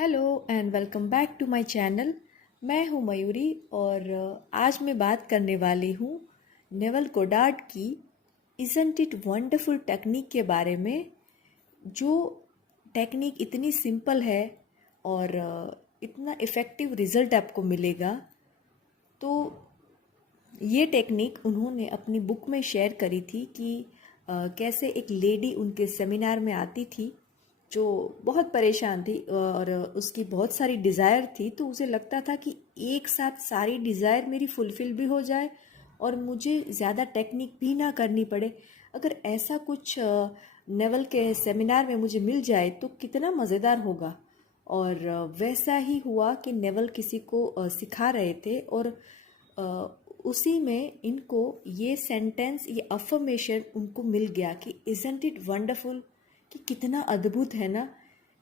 Hello and welcome back to my channel. मैं हूँ मयूरी और आज मैं बात करने वाली हूँ नेवल गोडार्ड की इज़न्ट इट वंडरफुल टेक्निक के बारे में। जो टेक्निक इतनी सिंपल है और इतना इफ़ेक्टिव रिज़ल्ट आपको मिलेगा। तो ये टेक्निक उन्होंने अपनी बुक में शेयर करी थी कि कैसे एक लेडी उनके सेमिनार में आती थी जो बहुत परेशान थी और उसकी बहुत सारी डिज़ायर थी। तो उसे लगता था कि एक साथ सारी डिज़ायर मेरी फुलफ़िल भी हो जाए और मुझे ज़्यादा टेक्निक भी ना करनी पड़े। अगर ऐसा कुछ नेवल के सेमिनार में मुझे मिल जाए तो कितना मज़ेदार होगा। और वैसा ही हुआ कि नेवल किसी को सिखा रहे थे और उसी में इनको ये सेंटेंस, ये अफर्मेशन उनको मिल गया कि इज़न्ट इट वंडरफुल, कि कितना अद्भुत है ना।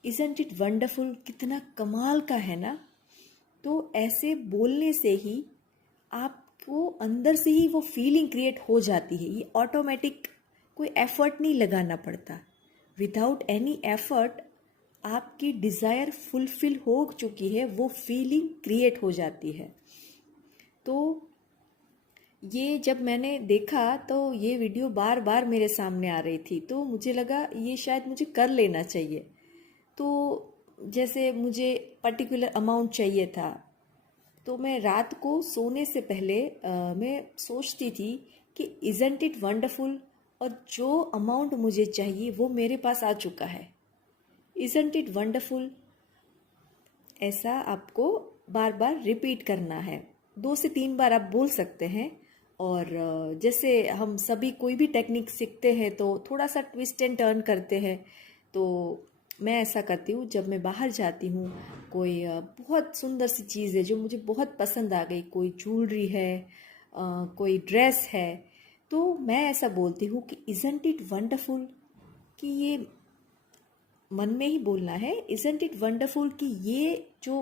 इज़न्ट इट वंडरफुल, कितना कमाल का है ना। तो ऐसे बोलने से ही आपको अंदर से ही वो फीलिंग क्रिएट हो जाती है। ये ऑटोमेटिक, कोई एफर्ट नहीं लगाना पड़ता। विदाउट एनी एफर्ट आपकी डिज़ायर फुलफिल हो चुकी है, वो फीलिंग क्रिएट हो जाती है। तो ये जब मैंने देखा तो ये वीडियो बार बार मेरे सामने आ रही थी, तो मुझे लगा ये शायद मुझे कर लेना चाहिए। तो जैसे मुझे पर्टिकुलर अमाउंट चाहिए था, तो मैं रात को सोने से पहले मैं सोचती थी कि इज़न्ट इट वंडरफुल, और जो अमाउंट मुझे चाहिए वो मेरे पास आ चुका है। इज़न्ट इट वंडरफुल, ऐसा आपको बार बार रिपीट करना है। 2 से 3 बार आप बोल सकते हैं। और जैसे हम सभी कोई भी टेक्निक सीखते हैं तो थोड़ा सा ट्विस्ट एंड टर्न करते हैं। तो मैं ऐसा करती हूँ जब मैं बाहर जाती हूँ, कोई बहुत सुंदर सी चीज़ है जो मुझे बहुत पसंद आ गई, कोई ज्वेलरी है, कोई ड्रेस है, तो मैं ऐसा बोलती हूँ कि इज़न्ट इट वंडरफुल, कि ये मन में ही बोलना है, इज़न्ट इट वंडरफुल, कि ये जो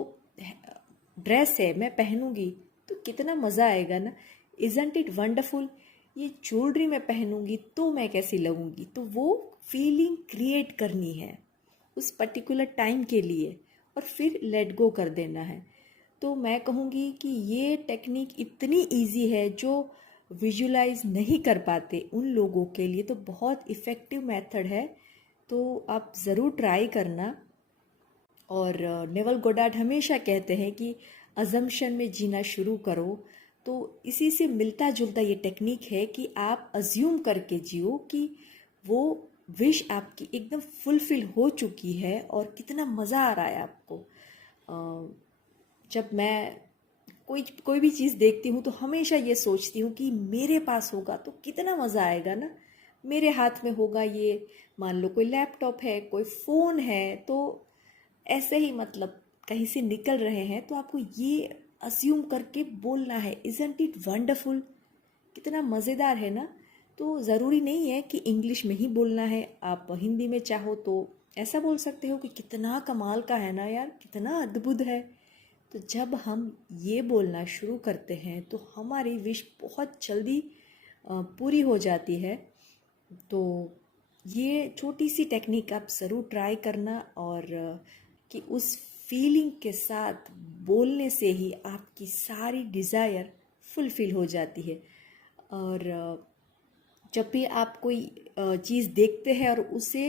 ड्रेस है मैं पहनूंगी तो कितना मज़ा आएगा ना। इज़न्ट इट वंडरफुल, ये ज्वेलरी मैं पहनूंगी तो मैं कैसी लगूंगी। तो वो फीलिंग क्रिएट करनी है उस पर्टिकुलर टाइम के लिए और फिर लेट गो कर देना है। तो मैं कहूँगी कि ये टेक्निक इतनी इजी है, जो विजुलाइज नहीं कर पाते उन लोगों के लिए तो बहुत इफ़ेक्टिव मेथड है। तो आप ज़रूर ट्राई करना। और नेवल गोडार्ड हमेशा कहते हैं कि अजम्पशन में जीना शुरू करो। तो इसी से मिलता जुलता ये टेक्निक है कि आप अज्यूम करके जियो कि वो विश आपकी एकदम फुलफिल हो चुकी है और कितना मज़ा आ रहा है आपको। जब मैं कोई कोई भी चीज़ देखती हूँ तो हमेशा ये सोचती हूँ कि मेरे पास होगा तो कितना मज़ा आएगा ना। मेरे हाथ में होगा ये, मान लो कोई लैपटॉप है, कोई फ़ोन है, तो ऐसे ही मतलब कहीं से निकल रहे हैं तो आपको ये अज्यूम करके बोलना है, इज़न्ट इट वंडरफुल, कितना मज़ेदार है ना। तो ज़रूरी नहीं है कि इंग्लिश में ही बोलना है, आप हिंदी में चाहो तो ऐसा बोल सकते हो कि कितना कमाल का है ना यार, कितना अद्भुत है। तो जब हम ये बोलना शुरू करते हैं तो हमारी विश बहुत जल्दी पूरी हो जाती है। तो ये छोटी सी टेक्निक आप ज़रूर ट्राई करना, और कि उस फीलिंग के साथ बोलने से ही आपकी सारी डिज़ायर फुलफ़िल हो जाती है। और जब भी आप कोई चीज़ देखते हैं और उसे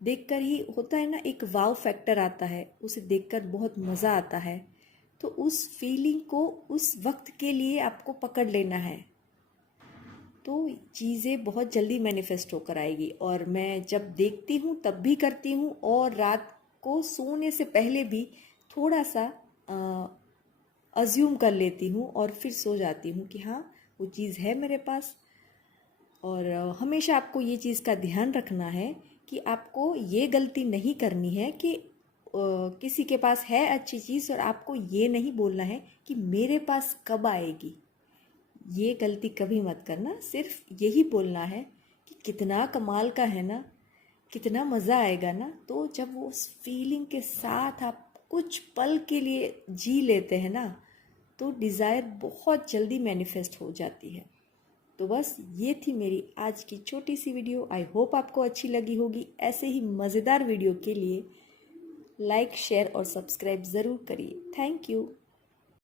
देखकर ही होता है ना, एक वाव फैक्टर आता है, उसे देखकर बहुत मज़ा आता है। तो उस फीलिंग को उस वक्त के लिए आपको पकड़ लेना है, तो चीज़ें बहुत जल्दी मैनिफेस्ट होकर आएगी। और मैं जब देखती हूँ तब भी करती हूँ, और रात को सोने से पहले भी थोड़ा सा अज्यूम कर लेती हूँ और फिर सो जाती हूँ कि हाँ वो चीज़ है मेरे पास। और हमेशा आपको ये चीज़ का ध्यान रखना है कि आपको ये गलती नहीं करनी है कि किसी के पास है अच्छी चीज़ और आपको ये नहीं बोलना है कि मेरे पास कब आएगी। ये गलती कभी मत करना। सिर्फ यही बोलना है कि कितना कमाल का है ना, कितना मज़ा आएगा ना। तो जब वो उस फीलिंग के साथ आप कुछ पल के लिए जी लेते हैं ना, तो डिज़ायर बहुत जल्दी मैनिफेस्ट हो जाती है। तो बस ये थी मेरी आज की छोटी सी वीडियो। आई होप आपको अच्छी लगी होगी। ऐसे ही मज़ेदार वीडियो के लिए लाइक शेयर और सब्सक्राइब ज़रूर करिए। Thank you.